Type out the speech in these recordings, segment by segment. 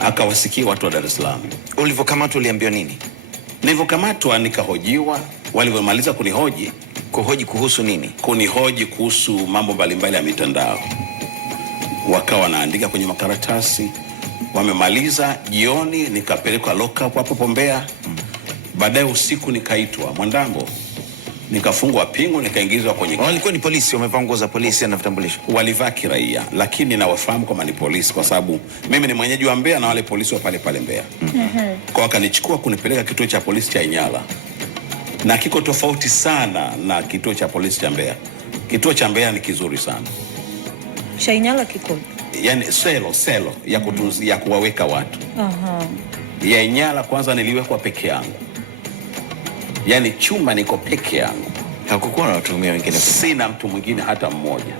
akawasikia watu wa Dar es Salaam. Ulivyokamatwa uliambiwa nini? Nilivyokamatwa nikahojiwa, walivyomaliza kunihoji. Kuhoji kuhusu nini? Kunihoji kuhusu mambo mbalimbali ya mitandao. Wakawa wanaandika kwenye makaratasi. Wamemaliza jioni, nikapelekwa lock up hapo Mbeya. Baadaye usiku nikaitwa Mwandambo, nikafungwa pingu, nikaingizwa kwenye... Walikuwa ni polisi, wamevaa nguo za polisi na vitambulisho? Walivaa kiraia, lakini nawafahamu kama ni polisi kwa sababu mimi ni mwenyeji wa Mbeya na wale polisi wa pale Mbeya. Kwa wakanichukua kunipeleka kituo cha polisi cha Inyala, na kiko tofauti sana na kituo cha polisi cha Mbeya. Kituo cha Mbeya ni kizuri sana. Cha Inyala kiko yani selo ya kutunzi, ya kuwaweka watu. Ya Inyala kwanza niliwekwa peke yangu, yani chumba niko peke yangu, hakukuwa na watuhumiwa wengine? Sina mtu mwingine hata mmoja.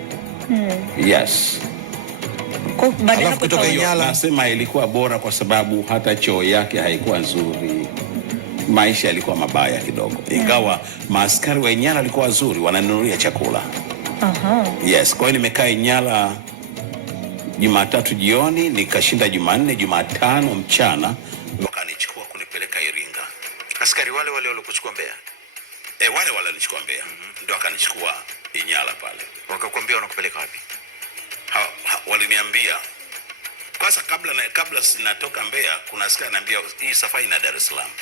Yes. Kwa baada ya kutoka Inyala, nasema ilikuwa bora kwa sababu hata choo yake haikuwa nzuri, maisha yalikuwa mabaya kidogo. Ingawa maaskari wa Inyala walikuwa wazuri, wananunulia chakula. Yes, kwa hiyo nimekaa Inyala Jumatatu jioni, nikashinda Jumanne, Jumatano mchana wakanichukua kunipeleka Iringa. Askari wale waliokuchukua Mbeya? Wale walinichukua Mbeya. Ndio wakanichukua Inyala pale. Wakakwambia wanakupeleka wapi? Waliniambia kwanza, kabla sinatoka Mbeya, kuna askari ananiambia hii safari na Dar es Salaam.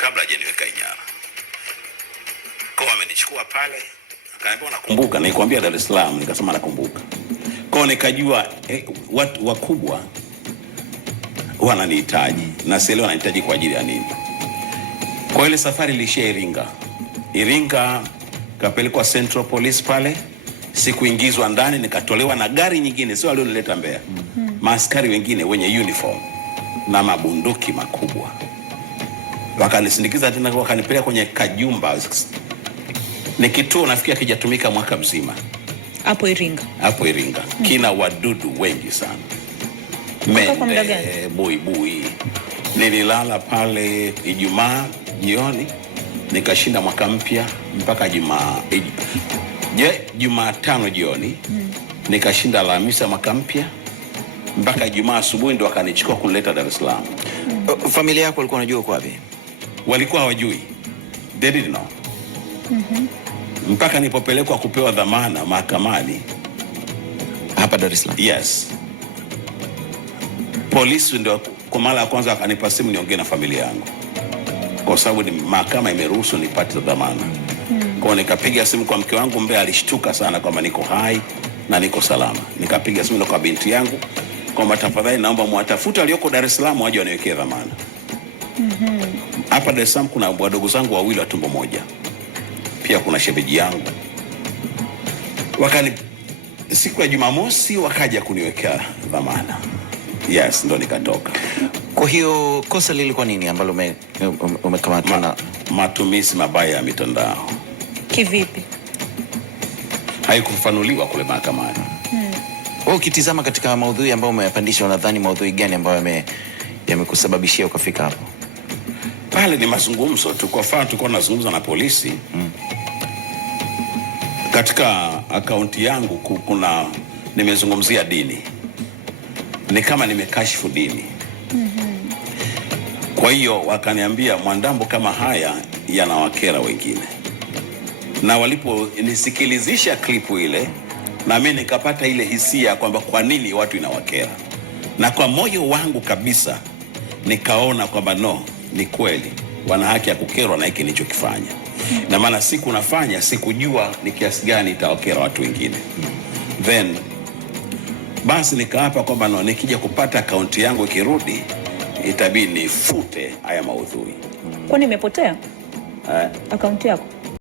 Kabla hajaniweka Inyala. Kwa wamenichukua pale, akaniambia nakumbuka, nilikwambia Dar es Salaam, nikasema nakumbuka. Kwa nikajua watu wakubwa wananihitaji na sielewa wananihitaji kwa ajili ya nini. Kwa ile safari ilishia Iringa kapelekwa Central Police pale, sikuingizwa ndani, nikatolewa na gari nyingine, sio walionileta Mbeya. Maaskari wengine wenye uniform na mabunduki makubwa. Wakanisindikiza tena, wakanipeleka kwenye kajumba. Ni kituo nafikia kijatumika mwaka mzima. Hapo Iringa. Kina wadudu wengi sana. Mende, buibui. Nililala pale Ijumaa jioni, nikashinda mwaka mpya mpaka Jumatano jioni. Nikashinda Alhamisi mwaka mpya mpaka Ijumaa asubuhi, ndo wakanichukua kunileta Dar es Salaam. Familia yako walikuwa wanajua uko wapi? Walikuwa hawajui. They didn't know. Mpaka nilipopelekwa kupewa dhamana mahakamani hapa Dar es Salaam. Yes. Polisi ndio kwa mara ya kwanza akanipa simu niongee na familia yangu, kwa sababu mahakama imeruhusu nipate dhamana. Kwa nikapiga simu kwa mke wangu Mbeya, alishtuka sana kwamba niko hai na niko salama. Nikapiga simu kwa binti yangu kwamba tafadhali naomba mwatafuta aliyoko Dar es Salaam waje waniwekee dhamana. Hapa Dar es Salaam kuna wadogo zangu wawili wa tumbo moja. Pia kuna shemeji yangu. Siku ya Jumamosi wakaja kuniwekea dhamana. Yes, ndo nikatoka. Kwa hiyo kosa lilikuwa nini ambalo umekamatwa na? Matumizi mabaya ya mitandao. Kivipi? Haikufanuliwa kule mahakamani. Ukitizama katika maudhui ambayo umeyapandisha, unadhani maudhui gani ambayo yamekusababishia ukafika hapo? Pale ni mazungumzo tu. Kwa mfano tulikuwa tunazungumza na polisi. Katika akaunti yangu kuna nimezungumzia dini. Ni kama nimekashifu dini. Kwa hiyo wakaniambia, Mwandambo, kama haya yanawakera wengine. Na walipo nisikilizisha klipu ile, na mimi nikapata ile hisia kwamba kwa nini watu inawakera. Na kwa moyo wangu kabisa nikaona kwamba no, ni kweli wana haki ya kukerwa na hiki nilichokifanya. Na maana siku nafanya sikujua ni kiasi gani itawakera watu wengine. Then basi nikaapa kwamba no, nikija kupata akaunti yangu ikirudi itabidi nifute haya maudhui. Kwani imepotea akaunti yako?